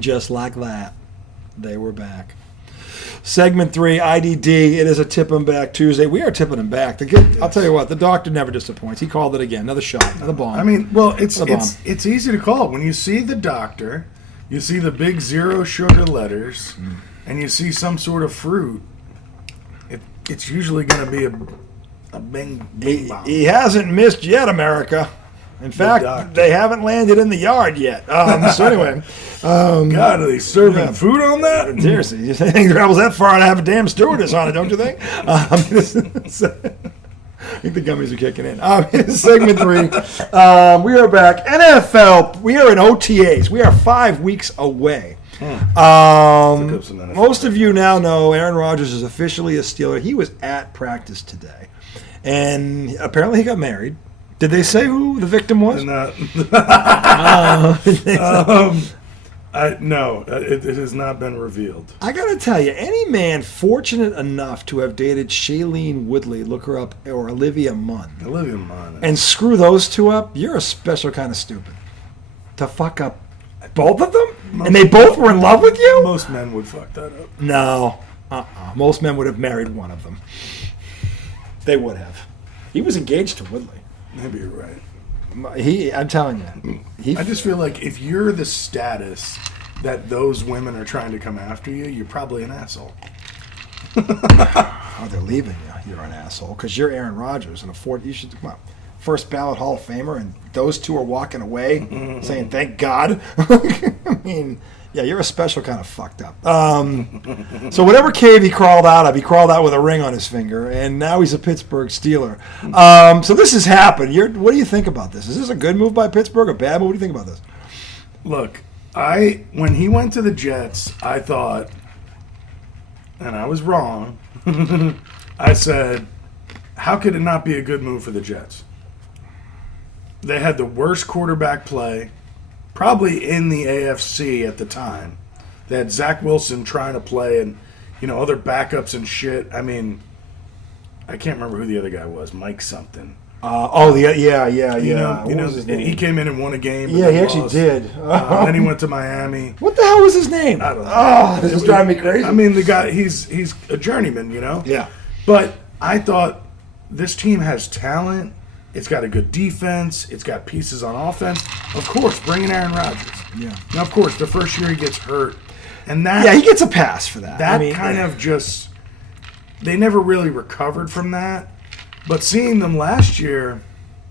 Just like that, they were back. Segment 3, IDD. It is a tip him back Tuesday. We are tipping him back. I'll tell you what, the doctor never disappoints. He called it again. Another shot, another bomb. I mean, well, it's easy to call. When you see the doctor, you see the big 0 sugar letters, and you see some sort of fruit, it's usually going to be a bing bomb. He hasn't missed yet, America. In fact, they haven't landed in the yard yet. So anyway. God, are they serving food on that? Seriously. You think it travels that far to have a damn stewardess on it, don't you think? I think the gummies are kicking in. Segment 3. We are back. NFL. We are in OTAs. We are 5 weeks away. Most of you now know Aaron Rodgers is officially a Steeler. He was at practice today. And apparently he got married. Did they say who the victim was? No, it has not been revealed. I got to tell you, any man fortunate enough to have dated Shailene Woodley, look her up, or Olivia Munn, and screw those two up, you're a special kind of stupid. To fuck up both of them? And they both were in love with you? Most men would fuck that up. No. Most men would have married one of them. They would have. He was engaged to Woodley. Maybe you're right. I'm telling you. I just feel like if you're the status that those women are trying to come after you, you're probably an asshole. Oh, they're leaving you. You're an asshole because you're Aaron Rodgers and you should come on. First ballot Hall of Famer, and those two are walking away saying, "Thank God." I mean, yeah, you're a special kind of fucked up. So whatever cave he crawled out of, he crawled out with a ring on his finger, and now he's a Pittsburgh Steeler. So this has happened. What do you think about this? Is this a good move by Pittsburgh, a bad move? What do you think about this? Look, when he went to the Jets, I thought, and I was wrong, I said, how could it not be a good move for the Jets? They had the worst quarterback play probably in the AFC at the time. They had Zach Wilson trying to play and, other backups and shit. I mean, I can't remember who the other guy was. Mike something. Yeah. He came in and won a game. Yeah, he actually did. Then he went to Miami. What the hell was his name? I don't know. This is driving me crazy. I mean, the guy, he's a journeyman, Yeah. But I thought this team has talent. It's got a good defense. It's got pieces on offense. Of course, bring in Aaron Rodgers. Yeah. Now, of course, the first year he gets hurt. And he gets a pass for that. They never really recovered from that. But seeing them last year,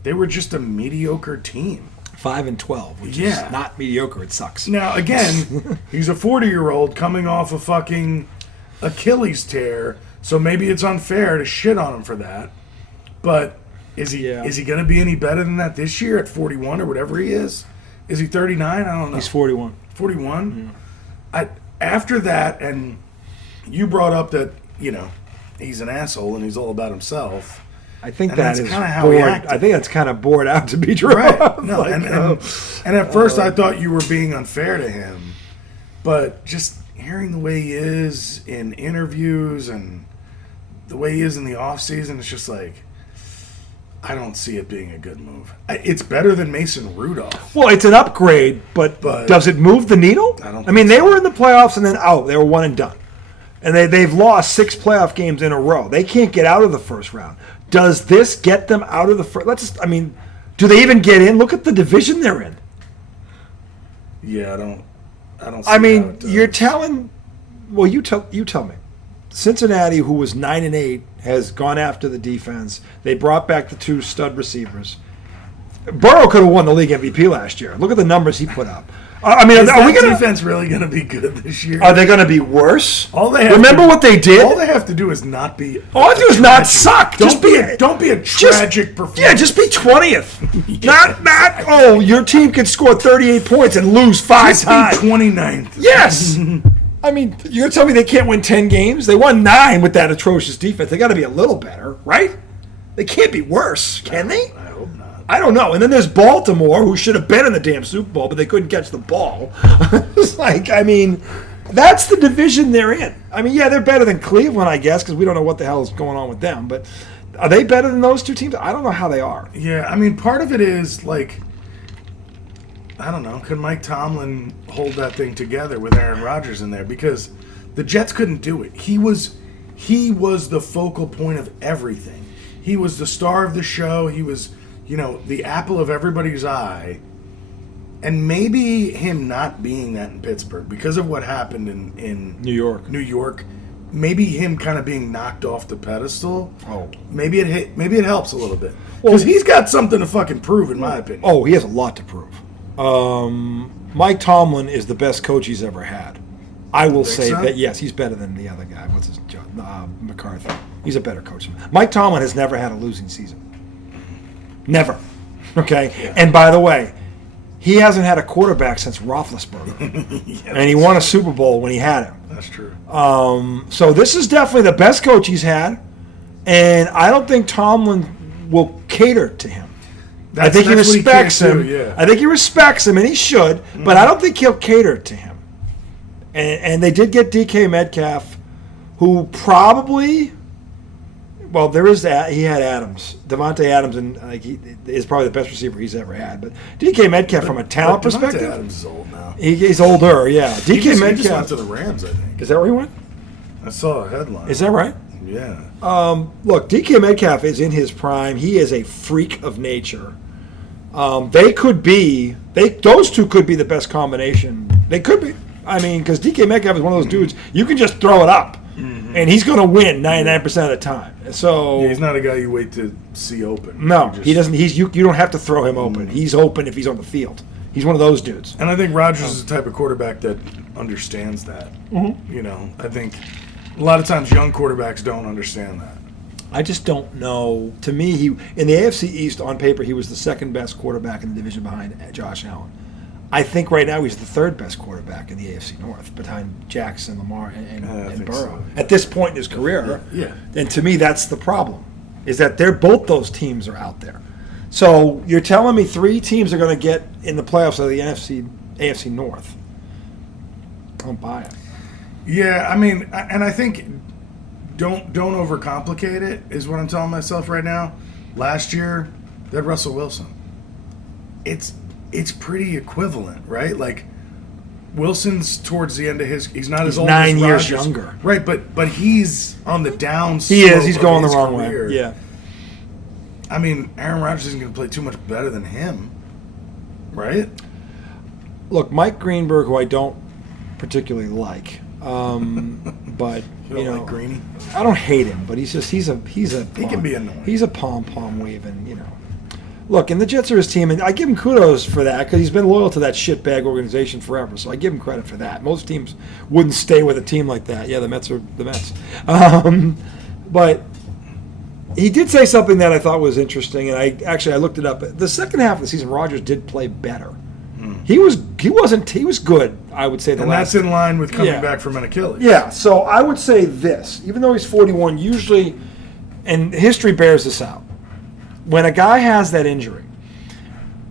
they were just a mediocre team. 5-12, which is not mediocre. It sucks. Now, again, he's a 40-year-old coming off a fucking Achilles tear, so maybe it's unfair to shit on him for that. But is he going to be any better than that this year at 41 or whatever he is? Is he 39? I don't know. He's 41. 41? Yeah. After that, and you brought up that, he's an asshole and he's all about himself. I think that's kind of how he acted. I think that's kind of bored out to be true. Right. No, and at first I thought you were being unfair to him, but just hearing the way he is in interviews and the way he is in the off season, it's just like, I don't see it being a good move. It's better than Mason Rudolph. Well, it's an upgrade, but does it move the needle? I mean, they were in the playoffs and then out. They were one and done. And they've lost 6 playoff games in a row. They can't get out of the first round. Does this get them out of the first? Do they even get in? Look at the division they're in. Yeah, I don't see how it does. You're telling. Well, you tell me. Cincinnati, who was 9-8, has gone after the defense. They brought back the 2 stud receivers. Burrow could have won the league MVP last year. Look at the numbers he put up. Are we defense really going to be good this year? Are they going to be worse? Remember what they did? All they have to do is not be. All they have to do is not suck. Don't be a tragic performance. Yeah, just be 20th. Not. Your team can score 38 points and lose 5 times. Be 29th. Yes. I mean, you're going to tell me they can't win 10 games? They won 9 with that atrocious defense. They got to be a little better, right? They can't be worse, can they? I hope not. I don't know. And then there's Baltimore, who should have been in the damn Super Bowl, but they couldn't catch the ball. It's that's the division they're in. They're better than Cleveland, I guess, because we don't know what the hell is going on with them. But are they better than those 2 teams? I don't know how they are. Yeah, part of it is, I don't know. Could Mike Tomlin hold that thing together with Aaron Rodgers in there? Because the Jets couldn't do it. He was the focal point of everything. He was the star of the show. He was, the apple of everybody's eye. And maybe him not being that in Pittsburgh because of what happened in New York. Maybe him kind of being knocked off the pedestal. Oh, maybe it helps a little bit because he's got something to fucking prove, in my opinion. Oh, he has a lot to prove. Mike Tomlin is the best coach he's ever had. I will say that, yes, he's better than the other guy. What's his John McCarthy? He's a better coach. Mike Tomlin has never had a losing season. Never. Okay? Yeah. And by the way, he hasn't had a quarterback since Roethlisberger. And he won a Super Bowl when he had him. That's true. So this is definitely the best coach he's had. And I don't think Tomlin will cater to him. I think he respects him. Yeah. I think he respects him, and he should. But I don't think he'll cater to him. And they did get DK Metcalf, who probably, well, he had Adams, Devontae Adams, and he is probably the best receiver he's ever had. But DK Metcalf, from a talent perspective, Devontae Adams is old now. He's older, yeah. DK Metcalf. He just went to the Rams, I think. Is that where he went? I saw a headline. Is that right? Yeah. Look, DK Metcalf is in his prime. He is a freak of nature. Those two could be the best combination. They could be. I mean, because DK Metcalf is one of those dudes, you can just throw it up, and he's going to win 99% of the time. So he's not a guy you wait to see open. No, he doesn't. You don't have to throw him open. He's open if he's on the field. He's one of those dudes. And I think Rodgers is the type of quarterback that understands that. I think a lot of times young quarterbacks don't understand that. I just don't know. To me, in the AFC East, on paper, he was the second best quarterback in the division behind Josh Allen. I think right now he's the third best quarterback in the AFC North, behind Jackson, Lamar, and Burrow. So. At this point in his career, yeah. And to me, that's the problem, is that both those teams are out there. So you're telling me three teams are going to get in the playoffs of the AFC North. I don't buy it. Yeah, I mean, and I think don't overcomplicate it is what I'm telling myself right now. Last year, they had Russell Wilson. It's pretty equivalent, right? Like Wilson's towards the end of he's not as old as 9 years Rodgers. younger. Right, but he's on the down He is. He's going the wrong way. Yeah. I mean, Aaron Rodgers isn't going to play too much better than him, right? Look, Mike Greenberg, who I don't particularly like, but you don't like Greeny? I don't hate him, but he can be annoying. He's a pom waving, Look, and the Jets are his team, and I give him kudos for that because he's been loyal to that shitbag organization forever. So I give him credit for that. Most teams wouldn't stay with a team like that. Yeah, the Mets are the Mets. But he did say something that I thought was interesting, and I looked it up. The second half of the season, Rodgers did play better. He was good, I would say. And that's in line with coming back from an Achilles. Yeah, so I would say this. Even though he's 41, usually, and history bears this out, when a guy has that injury,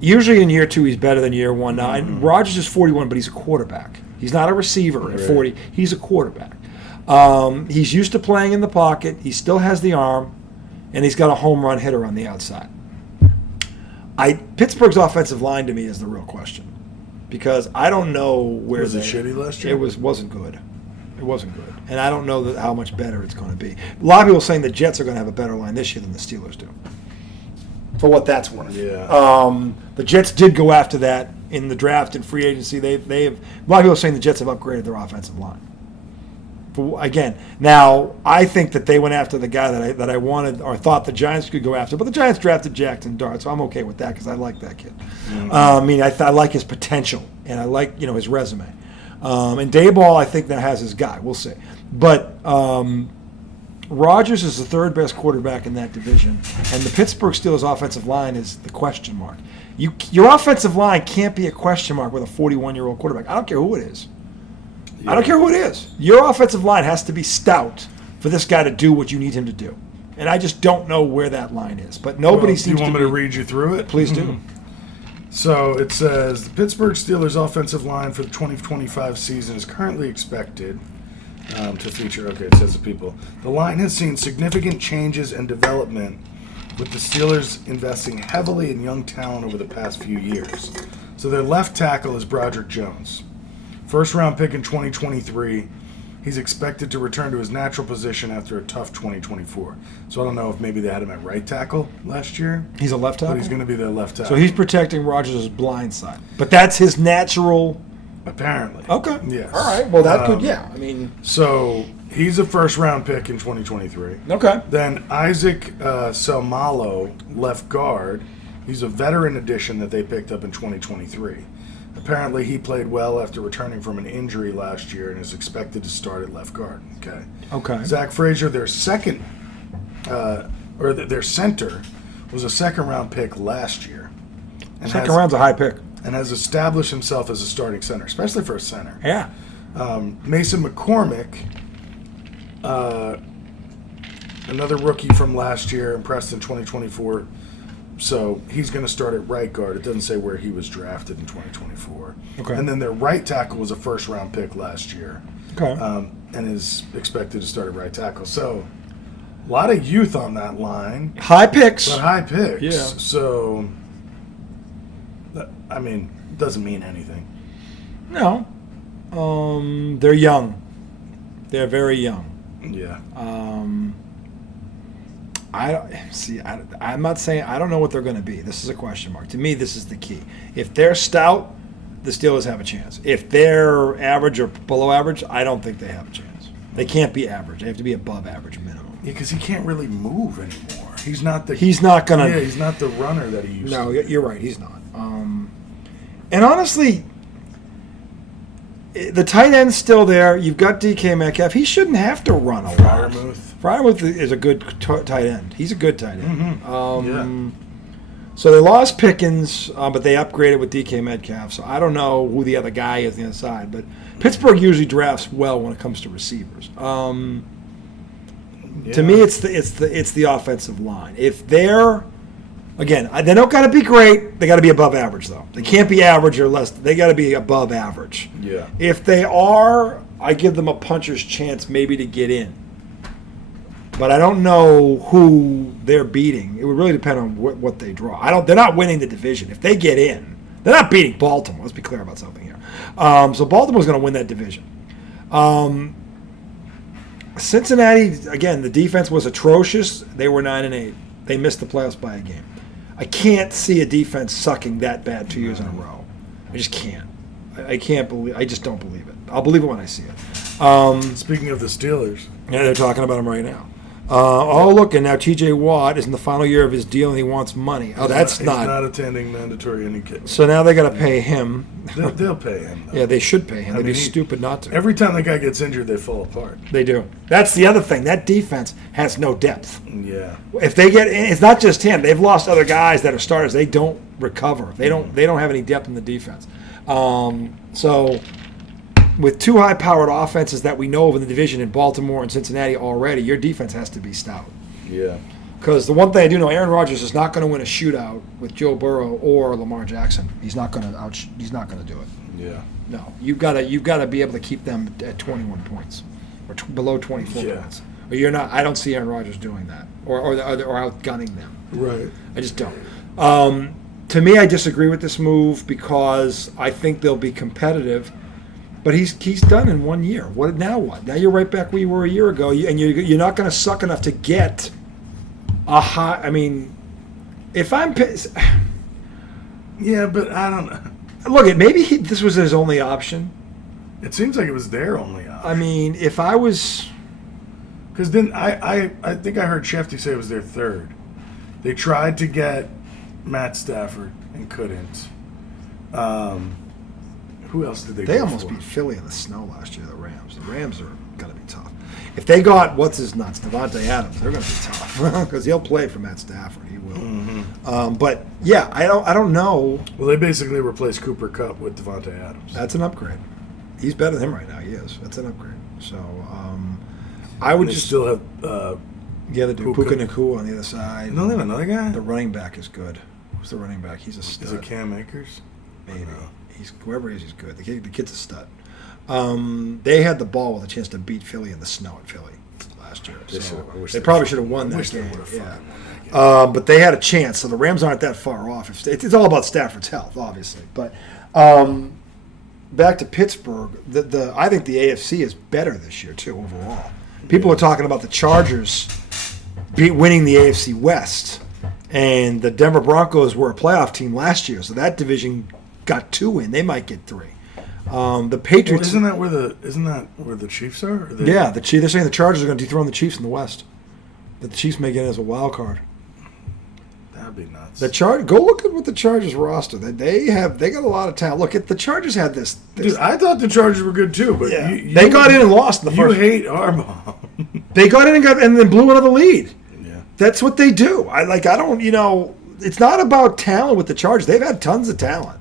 usually in year 2 he's better than year 1. Now, and Rodgers is 41, but he's a quarterback. He's not a receiver at 40. He's a quarterback. He's used to playing in the pocket. He still has the arm, and he's got a home run hitter on the outside. Pittsburgh's offensive line to me is the real question, because I don't know where was it shitty last year? It wasn't good. It wasn't good, and I don't know how much better it's going to be. A lot of people are saying the Jets are going to have a better line this year than the Steelers do. For what that's worth. Yeah. The Jets did go after that in the draft and free agency. They have a lot of people are saying the Jets have upgraded their offensive line. Now I think that they went after the guy that I wanted or thought the Giants could go after, but the Giants drafted Jackson Dart, so I'm okay with that because I like that kid. I like his potential and I like his resume. And Dayball I think now has his guy. We'll see, but. Rodgers is the third best quarterback in that division, and the Pittsburgh Steelers offensive line is the question mark. Your offensive line can't be a question mark with a 41-year-old quarterback. I don't care who it is. Yeah. I don't care who it is. Your offensive line has to be stout for this guy to do what you need him to do. And I just don't know where that line is. But nobody seems to. Do you want me to read you through it? Please do. So it says the Pittsburgh Steelers offensive line for the 2025 season is currently expected to feature, it says the people. The line has seen significant changes and development with the Steelers investing heavily in young talent over the past few years. So their left tackle is Broderick Jones. First round pick in 2023. He's expected to return to his natural position after a tough 2024. So I don't know if maybe they had him at right tackle last year. He's a left tackle? But he's going to be their left tackle. So he's protecting Rodgers' blind side. But that's his natural... Apparently. Okay. Yes. All right. Well, that could, yeah. I mean... So he's a first-round pick in 2023. Okay. Then Isaac Salmalo, left guard. He's a veteran addition that they picked up in 2023. Apparently, he played well after returning from an injury last year and is expected to start at left guard. Okay. Zach Frazier, their second, their center, was a second-round pick last year. Second round's a high pick. And has established himself as a starting center, especially for a center. Yeah. Mason McCormick, another rookie from last year, impressed in 2024. So he's going to start at right guard. It doesn't say where he was drafted in 2024. Okay. And then their right tackle was a first-round pick last year. Okay. And is expected to start at right tackle. So a lot of youth on that line. High picks. But high picks. Yeah. So, I mean, it doesn't mean anything. No. They're young. They're very young. Yeah. I'm not saying I don't know what they're going to be. This is a question mark. To me, this is the key. If they're stout, the Steelers have a chance. If they're average or below average, I don't think they have a chance. They can't be average. They have to be above average minimum. Yeah, because he can't really move anymore. He's not the. He's not gonna. Yeah, he's not the runner that he used to. No, you're right. He's not. And honestly, the tight end's still there. You've got DK Metcalf. He shouldn't have to run a lot. Freiermuth is a good tight end. He's a good tight end. Mm-hmm. So they lost Pickens, but they upgraded with DK Metcalf. So I don't know who the other guy is on the other side. But Pittsburgh usually drafts well when it comes to receivers. To me, it's the offensive line. If they're again, they don't got to be great. They got to be above average, though. They can't be average or less. They got to be above average. Yeah. If they are, I give them a puncher's chance maybe to get in. But I don't know who they're beating. It would really depend on what they draw. They're not winning the division. If they get in, they're not beating Baltimore. Let's be clear about something here. So Baltimore's going to win that division. Cincinnati, again, the defense was atrocious. They were 9-8. They missed the playoffs by a game. I can't see a defense sucking that bad 2 years in a row. I just can't. I can't believe. I just don't believe it. I'll believe it when I see it. Speaking of the Steelers, yeah, they're talking about him right now. Look, and now T.J. Watt is in the final year of his deal and he wants money. Oh, he's not attending mandatory any kids. So now they got to pay him. They'll pay him. Though. Yeah, they should pay him. They'd be stupid not to. Every time that guy gets injured, they fall apart. They do. That's the other thing. That defense has no depth. Yeah. If they get in, it's not just him. They've lost other guys that are starters. They don't recover. They don't have any depth in the defense. So with two high-powered offenses that we know of in the division in Baltimore and Cincinnati already, your defense has to be stout. Yeah. Because the one thing I do know, Aaron Rodgers is not going to win a shootout with Joe Burrow or Lamar Jackson. He's not going to He's not going to do it. Yeah. No, you've got to be able to keep them at 21 points or below 24 points. Or you're not. I don't see Aaron Rodgers doing that or outgunning them. Right. I just don't. To me, I disagree with this move because I think they'll be competitive. But he's done in 1 year. What now? Now you're right back where you were a year ago, and you're not going to suck enough to get a high. I mean, if I'm pissed, yeah, but I don't know. Look, maybe this was his only option. It seems like it was their only option. I mean, if I was, because then I think I heard Shefty say it was their third. They tried to get Matt Stafford and couldn't. Who else did they? They almost beat Philly in the snow last year. The Rams. The Rams are going to be tough. If they got what's his nuts, Devontae Adams, they're going to be tough because he'll play for Matt Stafford. He will. Mm-hmm. But yeah, I don't know. Well, they basically replaced Cooper Kupp with Devontae Adams. That's an upgrade. He's better than him right now. He is. That's an upgrade. So I would just still have the other dude, Puka Nacua on the other side. No, they have another guy. The running back is good. Who's the running back? He's a stud. Is it Cam Akers? Maybe. Whoever he is, he's good. The kid's a stud. They had the ball with a chance to beat Philly in the snow at Philly last year. I So wish they probably should have won that they game. would have Yeah. won that game. But they had a chance, so the Rams aren't that far off. It's all about Stafford's health, obviously. But back to Pittsburgh, I think the AFC is better this year too overall. People are talking about the Chargers winning the AFC West, and the Denver Broncos were a playoff team last year, so that division got 2 in. They might get 3. The Patriots. Well, isn't that where the Chiefs are? Yeah, the Chiefs. They're saying the Chargers are going to dethrone the Chiefs in the West. That the Chiefs may get it as a wild card. That'd be nuts. Go look at what the Chargers roster. They got a lot of talent. Look, the Chargers had this. Dude, I thought the Chargers were good too, but Yeah. They got in and lost in the first. You hate Harbaugh. They got in and then blew another lead. Yeah. That's what they do. It's not about talent with the Chargers. They've had tons of talent.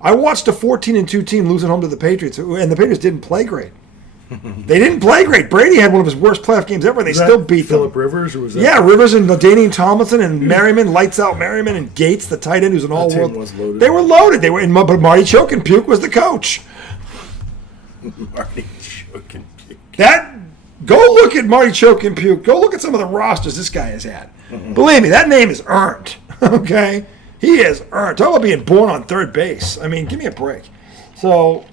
I watched a 14-2 team losing home to the Patriots, and the Patriots didn't play great. They didn't play great. Brady had one of his worst playoff games ever. They still beat Phillip them. Rivers, or was that? Yeah, Rivers and Ladainian Tomlinson and Merriman, lights out Merriman and Gates, the tight end, who's an all-world. team was loaded. They were loaded. But Marty Choke was the coach. Marty Choke and Puke. Go look at Marty Choke and Puke. Go look at some of the rosters this guy has had. Believe me, that name is earned. Okay, he is earned. Talk about being born on third base. I mean, give me a break. So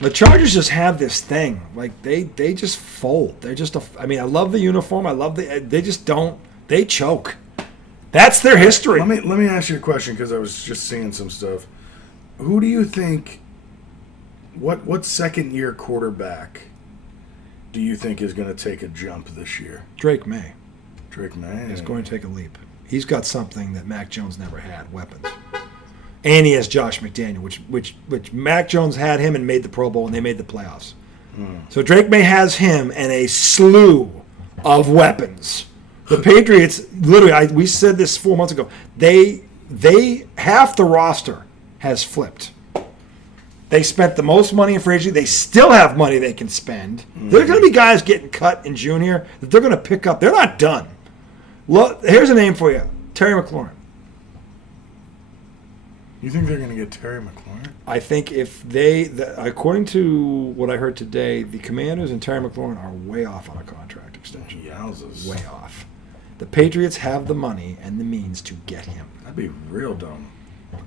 the Chargers just have this thing. Like they just fold. They're just I love the uniform. I love they just don't. They choke. That's their history. Let me ask you a question, because I was just seeing some stuff. Who do you think? What second year quarterback do you think is going to take a jump this year? Drake May Drake May is going to take a leap. He's got something that Mac Jones never had: weapons. And he has Josh McDaniel, which Mac Jones had him and made the Pro Bowl, and they made the playoffs. So Drake May has him and a slew of weapons. The Patriots, literally, we said this 4 months ago. They half the roster has flipped. They spent the most money in free agency. They still have money they can spend. There's going to be guys getting cut in June here that they're going to pick up. They're not done. Look, here's a name for you: Terry McLaurin. You think they're going to get Terry McLaurin? I think if according to what I heard today, the Commanders and Terry McLaurin are way off on a contract extension. Yowzers. Way off. The Patriots have the money and the means to get him. That'd be real dumb.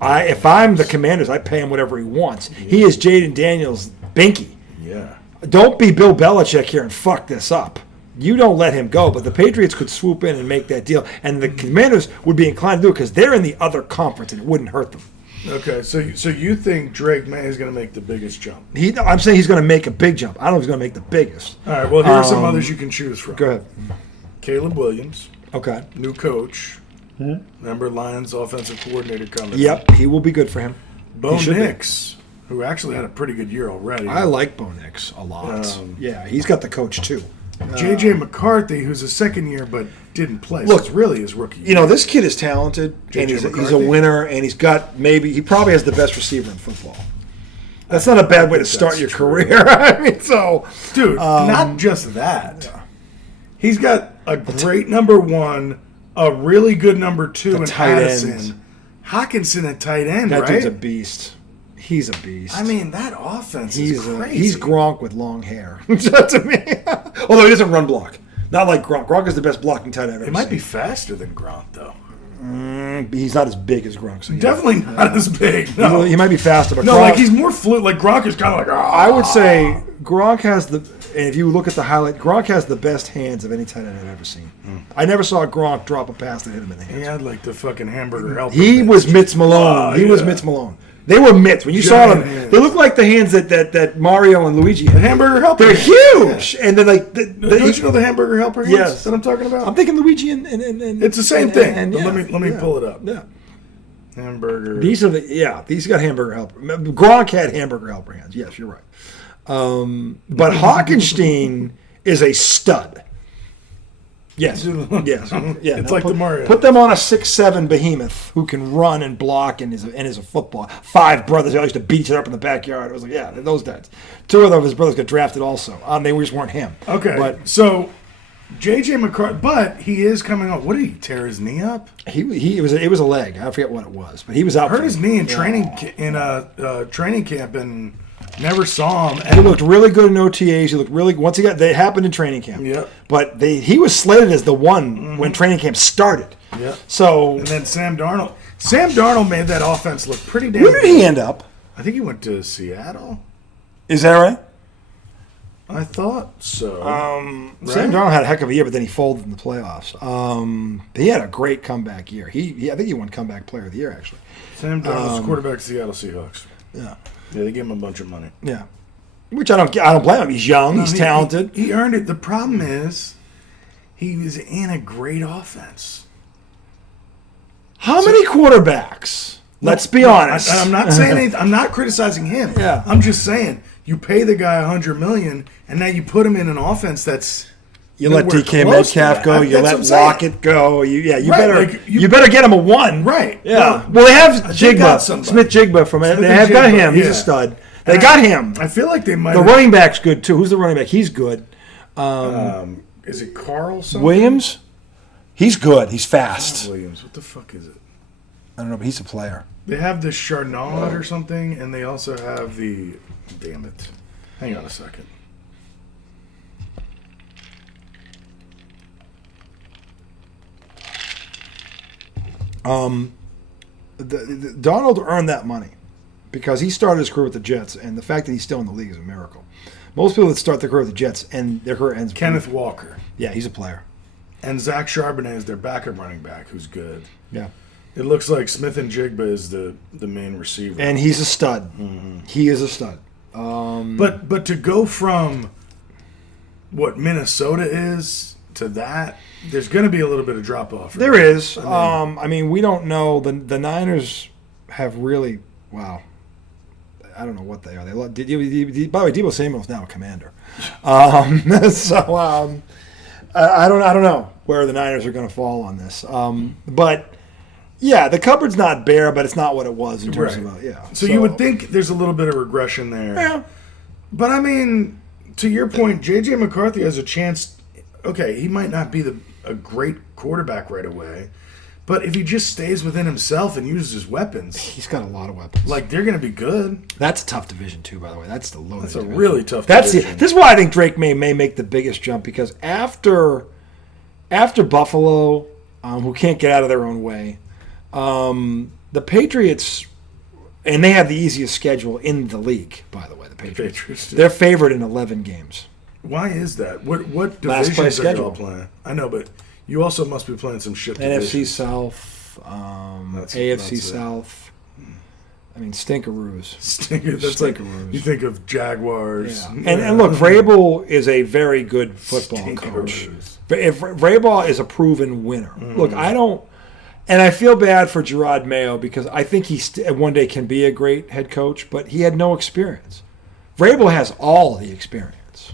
If I'm the Commanders, I pay him whatever he wants. Yeah. He is Jaden Daniels' binky. Yeah. Don't be Bill Belichick here and fuck this up. You don't let him go, but the Patriots could swoop in and make that deal, and the Commanders would be inclined to do it because they're in the other conference and it wouldn't hurt them. Okay, so you think Drake May is going to make the biggest jump? I'm saying he's going to make a big jump. I don't know if he's going to make the biggest. All right, well, here are some others you can choose from. Go ahead. Caleb Williams. Okay. New coach. Remember Lions offensive coordinator coming. Yep, he will be good for him. Bo Nix, who actually had a pretty good year already. I like Bo Nix a lot. Yeah, he's got the coach too. J.J. McCarthy, who's a second year but didn't play. Look, so it's really his rookie year. You know, this kid is talented, and he's a winner, and he probably has the best receiver in football. That's not a bad way to start your career. I mean, so. Dude, not just that. Yeah. He's got a great number one, a really good number two, and Addison. Hawkinson at tight end, that right? That dude's a beast. He's a beast. I mean, that offense is crazy. He's Gronk with long hair. To me. Although he doesn't run block. Not like Gronk. Gronk is the best blocking tight end I've ever seen. He might be faster than Gronk, though. He's not as big as Gronk. So definitely not as big. No. He might be faster, but no, like he's more fluid. Like Gronk is kind of like. I would say Gronk has and if you look at the highlight, Gronk has the best hands of any tight end I've ever seen. I never saw Gronk drop a pass that hit him in the hands. He had like the fucking hamburger helper. He was Mitz Malone. He was Mitz Malone. They were mitts. When you saw them, they looked like the hands that Mario and Luigi had. The hamburger helper. They're huge. Yeah. And then like don't you know the hamburger helper hands? Yes. That I'm talking about? I'm thinking Luigi and it's the same thing. And let me pull it up. Yeah. Hamburger. These got hamburger helper. Gronk had hamburger helper hands. Yes, you're right. But Hockenstein is a stud. Yes. Yes. Yeah. It's like the Mario. Put them on a 6'7" behemoth who can run and block and is a football. 5 brothers. They all used to beat each other up in the backyard. It was like, yeah, those dads. 2 of his brothers got drafted also. They just weren't him. Okay. So J.J. McCarthy, but he is coming up. What did he tear his knee up? It was a leg. I forget what it was, but he was out. Hurt his knee in training camp in Never saw him. He looked really good in OTAs. He looked really once he got. They happened in training camp. Yep. But he was slated as the one when training camp started. Yep. So and then Sam Darnold. Sam Darnold made that offense look pretty damn. Where did he end up? I think he went to Seattle. Is that right? I thought so. Sam Darnold had a heck of a year, but then he folded in the playoffs. He had a great comeback year. I think he won comeback player of the year actually. Sam Darnold's quarterback of the Seattle Seahawks. Yeah. Yeah, they gave him a bunch of money. Yeah. Which I don't blame him. He's young. He's talented. He earned it. The problem is, he was in a great offense. How many quarterbacks? Let's be honest. I'm not saying anything. I'm not criticizing him. Yeah. I'm just saying you pay the guy $100 million, and now you put him in an offense that's. You let DK Metcalf go. You let Lockett go. You better get him a one. Right. Yeah. Well, they have Jigba, Smith-Jigba from it. They have got him. He's a stud. They got him. I feel like they might. The running back's good too. Who's the running back? He's good. Is it Carl? Something? Williams. He's good. He's fast. Williams. What the fuck is it? I don't know, but he's a player. They have the Charnaud or something, and they also have the. Damn it! Hang on a second. Donald earned that money because he started his career with the Jets, and the fact that he's still in the league is a miracle. Most people that start their career with the Jets and their career ends. Kenneth Walker. Yeah, he's a player. And Zach Charbonnet is their backup running back, who's good. Yeah. It looks like Smith and Jigba is the main receiver, and he's a stud. Mm-hmm. He is a stud. But to go from what Minnesota is to that, there's going to be a little bit of drop off. There is. I mean, we don't know. The Niners have really wow. I don't know what they are. By the way, Deebo Samuel's now a commander. I don't know where the Niners are going to fall on this. But yeah, the cupboard's not bare, but it's not what it was in terms of So you would think there's a little bit of regression there. Yeah. But I mean, to your point, J.J. McCarthy has a chance. Okay, he might not be a great quarterback right away, but if he just stays within himself and uses his weapons, he's got a lot of weapons. Like they're going to be good. That's a tough division too, by the way. That's the loaded. That's a division. really tough division. This is why I think Drake may make the biggest jump because after Buffalo, who can't get out of their own way, the Patriots, and they have the easiest schedule in the league. By the way, the Patriots they're favored in 11 games. Why is that? What Last divisions play are y'all playing? I know, but you also must be playing some shit divisions. NFC South, AFC South. I mean, stinkeroos. That's like you think of Jaguars. Yeah. And look, Vrabel is a very good football coach. If Vrabel is a proven winner. Mm. Look, and I feel bad for Gerard Mayo because I think he one day can be a great head coach, but he had no experience. Vrabel has all the experience.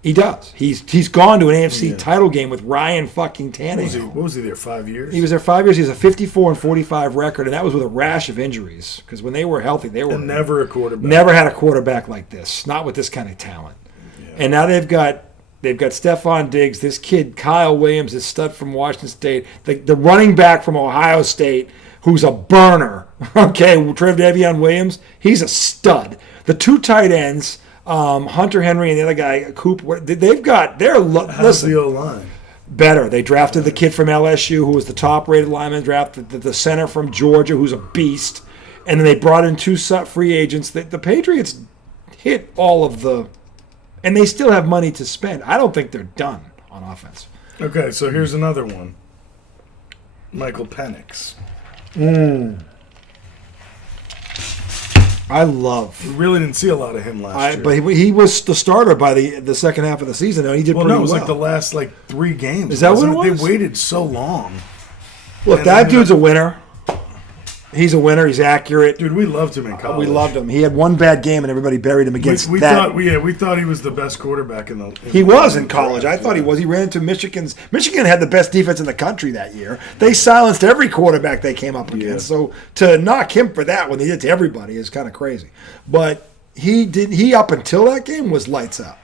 He does. He's gone to an AFC title game with Ryan fucking Tannehill. What was he there, 5 years? He was there 5 years. He has a 54-45 record, and that was with a rash of injuries. Because when they were healthy, they were never a quarterback. Never had a quarterback like this. Not with this kind of talent. Yeah. And now they've got Stephon Diggs, this kid Kyle Williams, this stud from Washington State, the running back from Ohio State, who's a burner. Okay, Tre'Davion Williams, he's a stud. The two tight ends. Hunter Henry and the other guy, Coop, how's the O-line? Better. They drafted the kid from LSU who was the top-rated lineman, drafted the center from Georgia who's a beast, and then they brought in two free agents. The Patriots hit all of the – and they still have money to spend. I don't think they're done on offense. Okay, so here's another one. Michael Penix. We really didn't see a lot of him last year. But he was the starter by the second half of the season, and he did pretty well. It was like the last 3 games. Is that what it was? They waited so long. Look, that dude's a winner. He's a winner. He's accurate. Dude, we loved him in college. We loved him. He had one bad game, and everybody buried him against that. We thought he was the best quarterback in the. He was in college. I thought he was. He ran into Michigan had the best defense in the country that year. They silenced every quarterback they came up against. So to knock him for that when they did to everybody is kind of crazy. But he up until that game was lights out.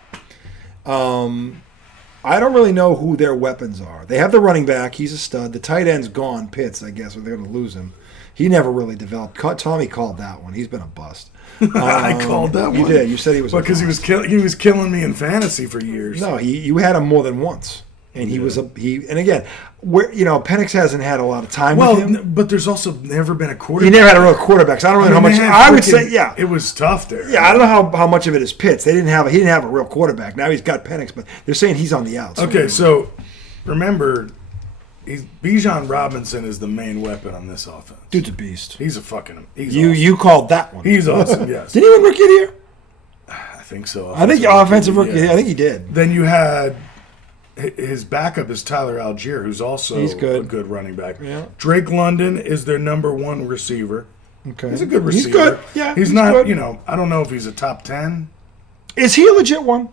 I don't really know who their weapons are. They have the running back. He's a stud. The tight end's gone. Pitts, I guess, or they're going to lose him. He never really developed. Tommy called that one. He's been a bust. I called that one. You did. You said he was. Because he was killing me in fantasy for years. No, you had him more than once, and he was And again, where Penix hasn't had a lot of time with him. But there's also never been a quarterback. He never had a real quarterback. So I don't really know how much. I would say, it was tough there. Yeah, I don't know how much of it is Pitts. He didn't have a real quarterback. Now he's got Penix, but they're saying he's on the outs. Okay, so remember, Bijan Robinson is the main weapon on this offense. Dude's a beast. He's awesome. You called that one. He's awesome. Yes. Did he win Rookie of the Year? I think so. I think offensive rookie. Yeah. I think he did. Then you had his backup is Tyler Algier, who's also a good running back. Yeah. Drake London is their number one receiver. Okay. He's a good receiver. He's good. Yeah. He's not. Good. I don't know if he's a top 10. Is he a legit one?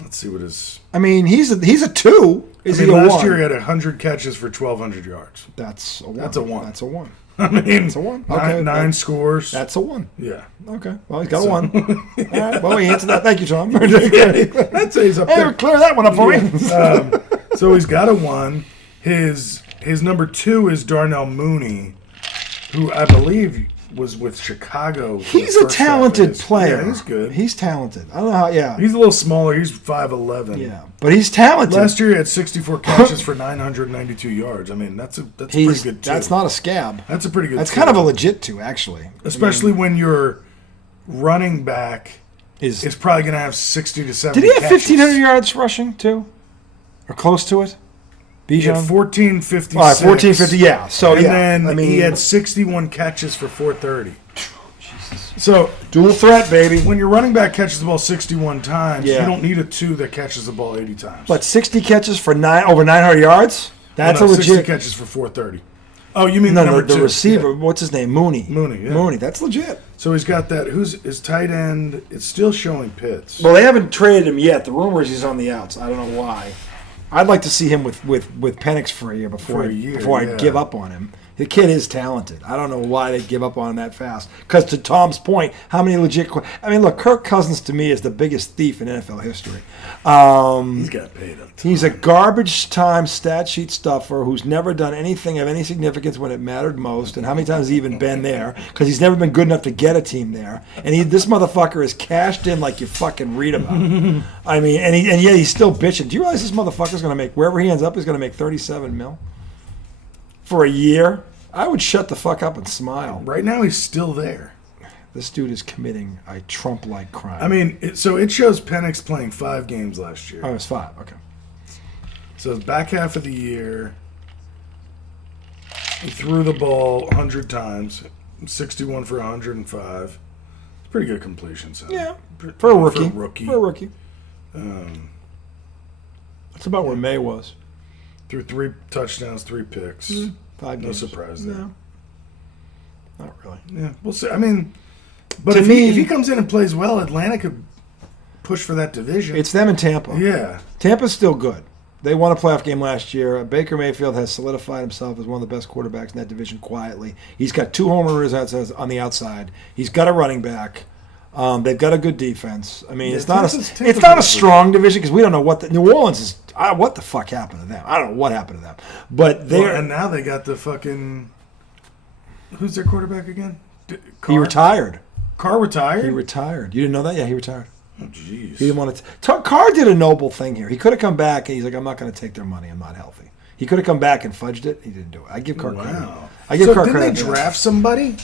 Let's see what his. I mean, he's a 2. Is he a last 1? year he had 100 catches for 1,200 yards. That's a 1. That's a 1. That's a 1. I mean, it's a 1. Okay, nine scores. That's a 1. Yeah. Okay. Well, he's got a 1. All right. Well, he answered that. Thank you, Tom. I'd say he's up there. Clear that one up for me. So he's got a 1. His number 2 is Darnell Mooney, who I believe was with Chicago. He's a talented player. Yeah, he's good. He's talented. I don't know how. Yeah. He's a little smaller. He's 5'11". Yeah, but he's talented. Last year he had 64 catches for 992 yards. I mean, that's pretty good too. That's not a scab. That's a pretty good. That's kind of a legit 2, actually. Especially when your running back is probably going to have 60 to 70. Did he have catches. 1,500 yards rushing too, or close to it? He had 1456. 1450. Yeah. So then he had 61 catches for 430. Jesus. So dual threat, baby. When your running back catches the ball 61 times, you don't need a 2 that catches the ball 80 times. But 60 catches for over 900 yards? That's a legit. 60 catches for 430. Oh, you mean the receiver? Yeah. What's his name? Mooney. Yeah. Mooney. That's legit. So he's got that. Who's his tight end? It's still showing Pitts. Well, they haven't traded him yet. The rumor is he's on the outs. I don't know why. I'd like to see him with Penix for a year before I give up on him. The kid is talented. I don't know why they give up on him that fast. Because to Tom's point, how many legit? I mean, look, Kirk Cousins to me is the biggest thief in NFL history. He's got paid a ton. He's a garbage time stat sheet stuffer who's never done anything of any significance when it mattered most. And how many times has he even been there? Because he's never been good enough to get a team there. And this motherfucker is cashed in like you fucking read about. I mean, and yet he's still bitching. Do you realize this motherfucker's going to make, wherever he ends up, he's going to make $37 million for a year? I would shut the fuck up and smile. Right now, he's still there. This dude is committing a Trump-like crime. I mean, it shows Penix playing 5 games last year. Oh, it was 5. Okay. So the back half of the year, he threw the ball 100 times, 61 for 105. Pretty good completion. So yeah, for a rookie. That's about where May was. Threw 3 touchdowns, 3 picks. 5 games. No surprise there. No. Not really. Yeah, we'll see. I mean, but if he comes in and plays well, Atlanta could push for that division. It's them and Tampa. Yeah. Tampa's still good. They won a playoff game last year. Baker Mayfield has solidified himself as one of the best quarterbacks in that division quietly. He's got 2 home runners on the outside. He's got a running back. They've got a good defense. I mean, it's not a strong division because we don't know what New Orleans is. What the fuck happened to them? I don't know what happened to them. But and now they got the fucking. Who's their quarterback again? Carr? He retired. Carr retired? He retired. You didn't know that? Yeah, he retired. Oh, jeez. He didn't want to. Carr did a noble thing here. He could have come back and he's like, I'm not going to take their money. I'm not healthy. He could have come back and fudged it. He didn't do it. I give Carr credit. I give Carr credit. Didn't they draft somebody? Who'd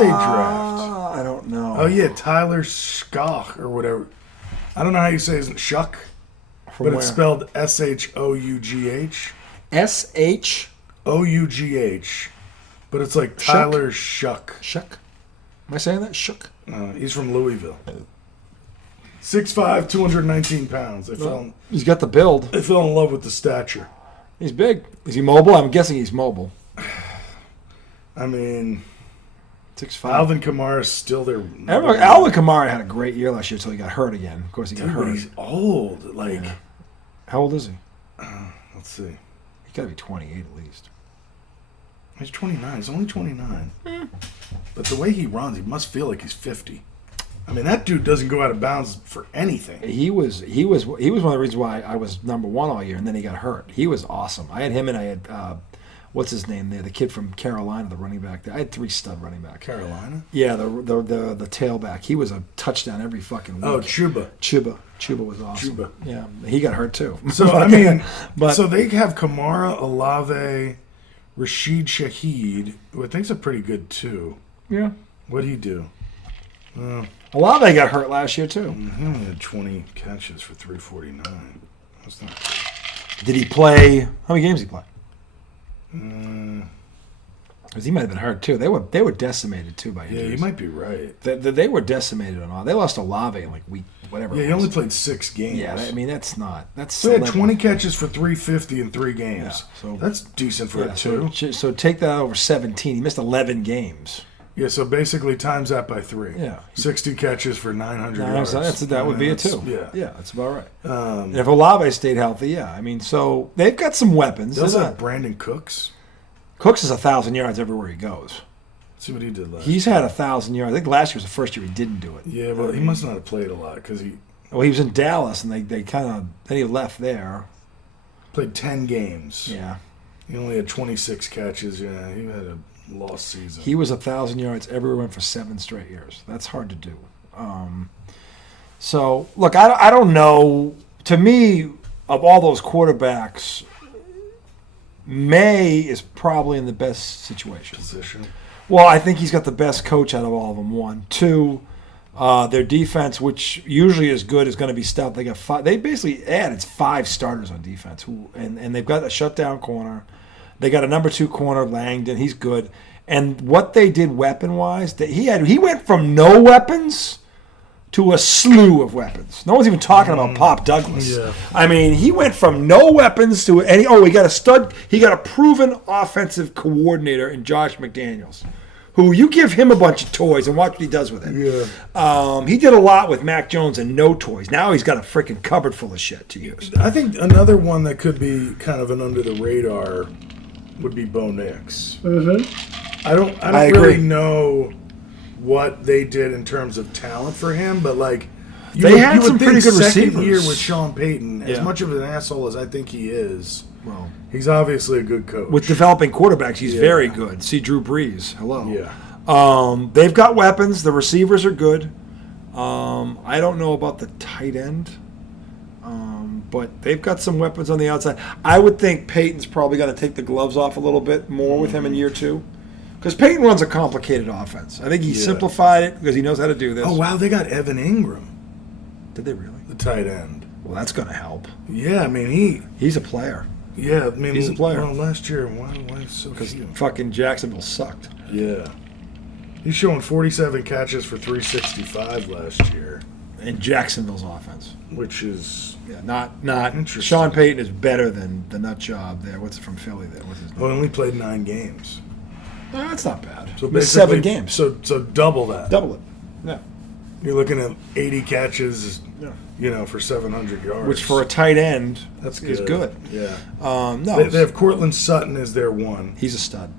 they draft? I don't know. Oh, yeah, Tyler Schoch or whatever. I don't know how you say his name. Shuck? But it's spelled S-H-O-U-G-H. S-H-O-U-G-H. But it's like Tyler Shuck. Shuck? Am I saying that? Shuck? He's from Louisville. 6'5", 219 pounds. He's got the build. They fell in love with the stature. He's big. Is he mobile? I'm guessing he's mobile. I mean... 6'5". Alvin Kamara's still there. Alvin Kamara had a great year last year until he got hurt again. Of course, he got hurt. He's old. How old is he? Let's see. He's got to be 28 at least. He's 29. He's only 29. But the way he runs, he must feel like he's 50. I mean, that dude doesn't go out of bounds for anything. He was one of the reasons why I was number 1 all year, and then he got hurt. He was awesome. I had him, and I had what's his name there? The kid from Carolina, the running back there. I had 3 stud running backs. Carolina? Yeah, the tailback. He was a touchdown every fucking week. Oh, Chuba. Chuba was awesome. Chuba. Yeah, he got hurt too. So, I mean, so they have Kamara, Olave, Rashid Shaheed, who I think's a pretty good too. Yeah. What'd he do? Olave got hurt last year too. He had 20 catches for 349. That's not. Did he play? How many games did he play? Because he might have been hurt too. They were decimated too by injuries. Yeah, you might be right. They were decimated on all. They lost Olave in like week whatever. Yeah, it he was. only played 6 games. Yeah, I mean that's not. So he had 20 catches for 350 in 3 games. Yeah, so that's decent for a 2. So take that over 17. He missed 11 games. Yeah, so basically times that by 3. Yeah. 60 catches for 900 yards. That would be a 2. Yeah, that's about right. And if Olave stayed healthy, yeah. I mean, so they've got some weapons. They also have Brandon Cooks. Cooks is 1,000 yards everywhere he goes. Let's see what he did last He's had 1,000 yards. I think last year was the first year he didn't do it. Yeah, well, he must not have played a lot because he... Well, he was in Dallas, and they kind of... Then he left there. Played 10 games. Yeah. He only had 26 catches. Yeah, he had a lost season. He was 1,000 yards everywhere went for 7 straight years. That's hard to do. So, look, I don't know. To me, of all those quarterbacks, May is probably in the best situation. Position. Well, I think he's got the best coach out of all of them. 1, 2, their defense, which usually is good, is going to be stout. They got 5. They basically added 5 starters on defense, and they've got a shutdown corner. They got a number 2 corner, Langdon. He's good. And what they did weapon-wise, he went from no weapons to a slew of weapons. No one's even talking about Pop Douglas. Yeah. I mean, he went from no weapons to he got a stud. He got a proven offensive coordinator in Josh McDaniels, who you give him a bunch of toys and watch what he does with it. Yeah. He did a lot with Mac Jones and no toys. Now he's got a freaking cupboard full of shit to use. I think another one that could be kind of an under the radar would be Bo Nix. Mm-hmm. I don't really know what they did in terms of talent for him, but like they had some pretty good second receivers. year with Sean Payton, as much of an asshole as I think he is, well, he's obviously a good coach. With developing quarterbacks, he's very good. See Drew Brees. Hello. Yeah. They've got weapons. The receivers are good. I don't know about the tight end. But they've got some weapons on the outside. I would think Peyton's probably got to take the gloves off a little bit more with him in year 2. Because Peyton runs a complicated offense. I think he simplified it because he knows how to do this. Oh, wow, they got Evan Ingram. Did they really? The tight end. Well, that's going to help. Yeah, I mean, he's a player. Yeah, I mean, he's a player. Well, last year, why so because few? Fucking Jacksonville sucked. Yeah. He's showing 47 catches for 365 last year. In Jacksonville's offense. Which is... Yeah, not interesting. Sean Payton is better than the nut job there. What's it from Philly there? What's his name? Well, he only played 9 games. No, that's not bad. So missed 7 games. So double that. Double it. Yeah. You're looking at 80 catches, for 700 yards. Which for a tight end is good. Yeah. No. They have Cortland Sutton as their 1. He's a stud.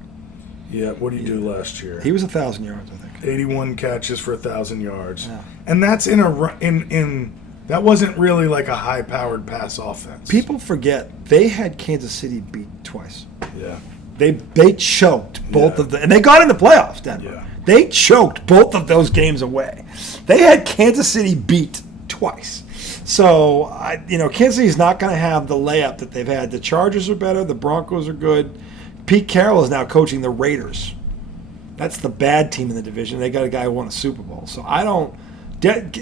Yeah. What did he do last year? He was 1,000 yards, I think. 81 catches for 1,000 yards. Yeah. And that's in that wasn't really like a high-powered pass offense. People forget they had Kansas City beat twice. Yeah. They choked both of them, and they got in the playoffs, Denver. Yeah. They choked both of those games away. They had Kansas City beat twice. So, Kansas City's not going to have the layup that they've had. The Chargers are better. The Broncos are good. Pete Carroll is now coaching the Raiders. That's the bad team in the division. They got a guy who won a Super Bowl. So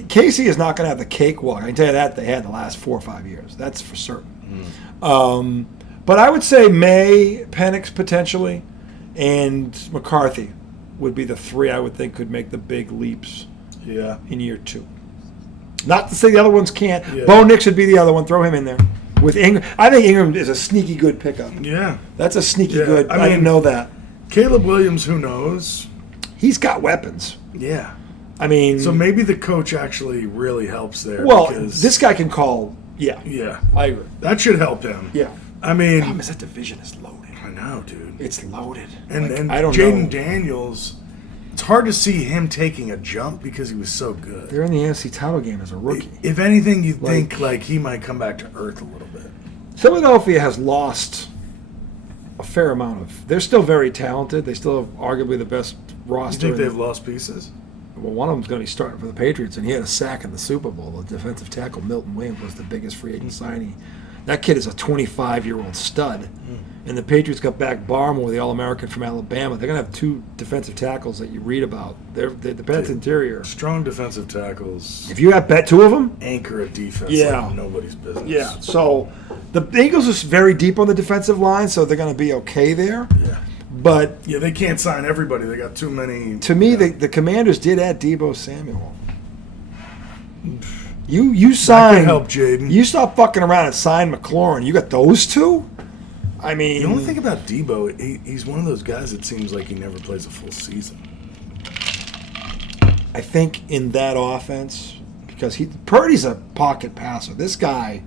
Casey is not going to have the cakewalk. I can tell you that they had the last 4 or 5 years. That's for certain. But I would say May, Penix potentially, and McCarthy would be the 3 I would think could make the big leaps in year 2. Not to say the other ones can't. Yeah. Bo Nix would be the other one. Throw him in there. With Ingram. I think Ingram is a sneaky good pickup. Yeah. That's a sneaky good. I didn't know that. Caleb Williams, who knows? He's got weapons. Yeah. I mean... So maybe the coach actually really helps there. Well, this guy can call... Yeah. Yeah. I agree. That should help him. Yeah. I mean... The problem is that division is loaded. I know, dude. It's loaded. And I don't Jaden know. Daniels... It's hard to see him taking a jump because he was so good. They're in the NFC title game as a rookie. If anything, you think he might come back to earth a little bit. Philadelphia has lost a fair amount of. They're still very talented. They still have arguably the best You roster. think they've lost pieces? Well, one of them's going to be starting for the Patriots, and he had a sack in the Super Bowl. The defensive tackle Milton Williams was the biggest free agent signing. That kid is a 25-year-old stud. And the Patriots got back Barmore, the All-American from Alabama. They're going to have 2 defensive tackles that you read about. They're the Pets interior. Strong defensive tackles. If you have bet 2 of them, Anchor a defense Yeah. like nobody's business. yeah. So the Eagles are very deep on the defensive line, so they're going to be okay there. Yeah. But Yeah, they can't sign everybody. They got too many. to me, the Commanders did add Deebo Samuel. You That signed. could help Jaden. You stop fucking around and sign McLaurin. You got those 2? I mean, The only thing about Deebo, he's one of those guys that seems like he never plays a full season. I think in that offense, because Purdy's a pocket passer. This guy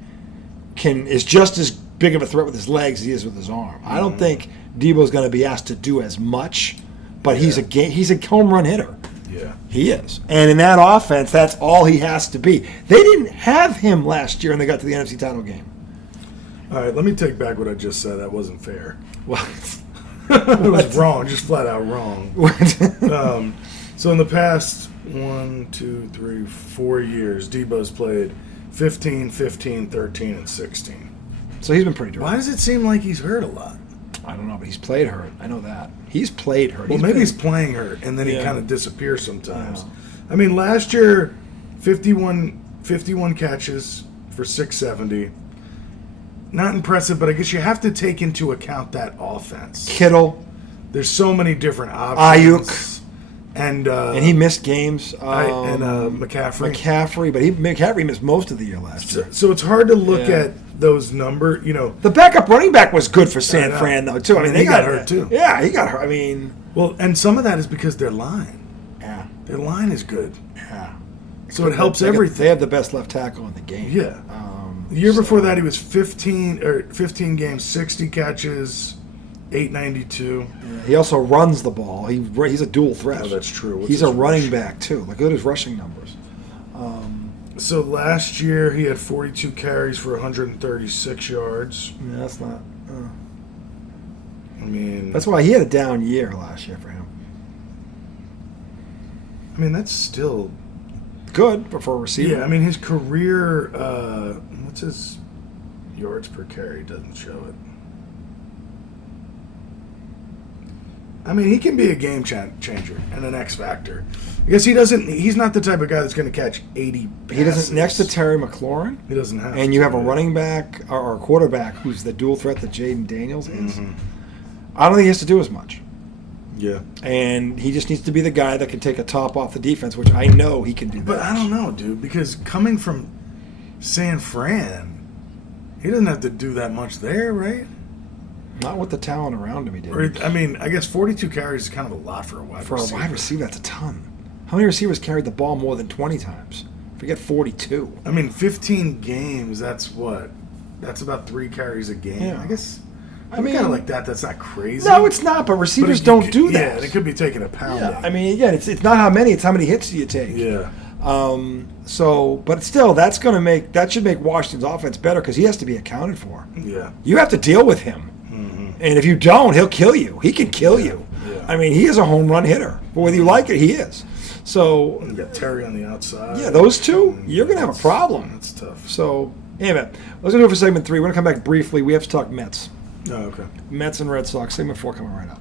is just as big of a threat with his legs as he is with his arm. I don't think Deebo's going to be asked to do as much, but he's a home run hitter. Yeah. He is. And in that offense, that's all he has to be. They didn't have him last year, and they got to the NFC title game. All right, let me take back what I just said. That wasn't fair. Well, It was wrong, just flat out wrong. So in the past 4 years, Deebo's played 15, 15, 13, and 16. so he's been pretty durable. Why does it seem like he's hurt a lot? I don't know, but he's played hurt. I know that. He's played hurt. Well, He's maybe been- he's playing hurt, and then he Yeah. kind of disappears sometimes. Yeah. I mean, last year, 51 catches for 670. Not impressive, but I guess you have to take into account that offense. Kittle, There's so many different options. Ayuk. And he missed games. McCaffrey. McCaffrey, but McCaffrey missed most of the year last year. So it's hard to look Yeah. at those numbers. You know, The backup running back was good for San I know. Fran, though, too. I mean, He they got hurt, too. Yeah, he got hurt. I mean, well, and some of that is because their line. yeah, Their line is good, yeah. so it helps They got- everything. They have the best left tackle in the game. Yeah. The year before that, he was 15 games, 60 catches, 892. He also runs the ball. He's a dual threat. Oh, that's true. What's He's his a running rush? back, too. Look at his rushing numbers. So last year he had 42 carries for 136 yards. Yeah, that's not. I mean, That's why he had a down year last year for him. that's still. Good, but for a receiver. Yeah, I mean his career. What's his yards per carry? Doesn't show it. I mean, he can be a game changer and an X factor. I guess he doesn't. He's not the type of guy that's going to catch 80 passes. He doesn't. Next to Terry McLaurin, He doesn't have. and you have a to. running back or a quarterback who's the dual threat that Jaden Daniels is. Mhm. I don't think he has to do as much, Yeah, and he just needs to be the guy that can take a top off the defense, which I know he can do. but that. I don't know, dude, because coming from San Fran, he doesn't have to do that much there, right? Not with the talent around him. He did. Or I mean, I guess 42 carries is kind of a lot for a wide For a receiver. wide receiver, that's a ton. How many receivers carried the ball more than 20 times? Forget 42. I mean, 15 games. That's what? That's about 3 carries a game. Yeah. I guess. I mean, kind of like that. That's not crazy. No, it's not. But But receivers it don't could- do Yeah, that. they could be taking a pound. Yeah, I mean, again, it's not how many; it's how many hits do you take. Yeah. But still, that should make Washington's offense better because he has to be accounted for. Yeah. You have to deal with him, and if you don't, he'll kill you. He can kill you. Yeah. I mean, he is a home run hitter. But whether you like it, he is. So You got Terry on the outside. yeah, those two, you're gonna have a problem. That's tough. So anyway, let's do it for segment 3. We're gonna come back briefly. We have to talk Mets, Oh, okay. Mets and Red Sox. Segment 4 coming right up.